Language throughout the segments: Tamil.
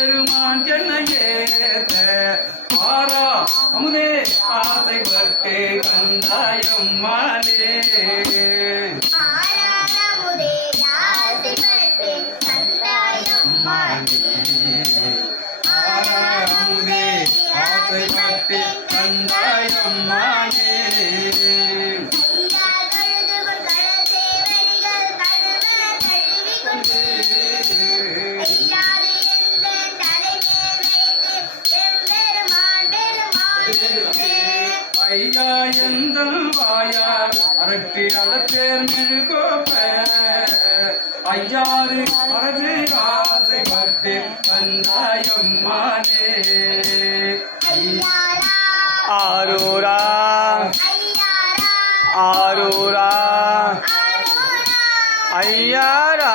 எம்பெருமான் என்னை ஏத்த பாரா அமுதே ஆசைப்பட்டு கந்தாயம்மானே அமுதே ஆசைப்பட்டு கந்தாயம்மானே ஐயா எந்த வாயார் அரட்டி அடத்தேர் மெழுகோப்ப ஐயாறு அரசு ஆசைப்பட்டு கந்தாயம்மானே ஆரூரா ஆரூரா ஐயாரா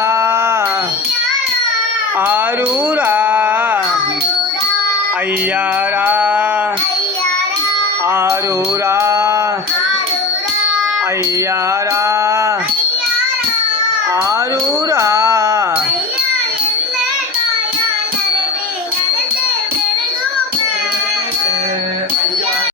ஆரூரா ஐயாரா ஆரூரா ஐயாரா ஆரூரா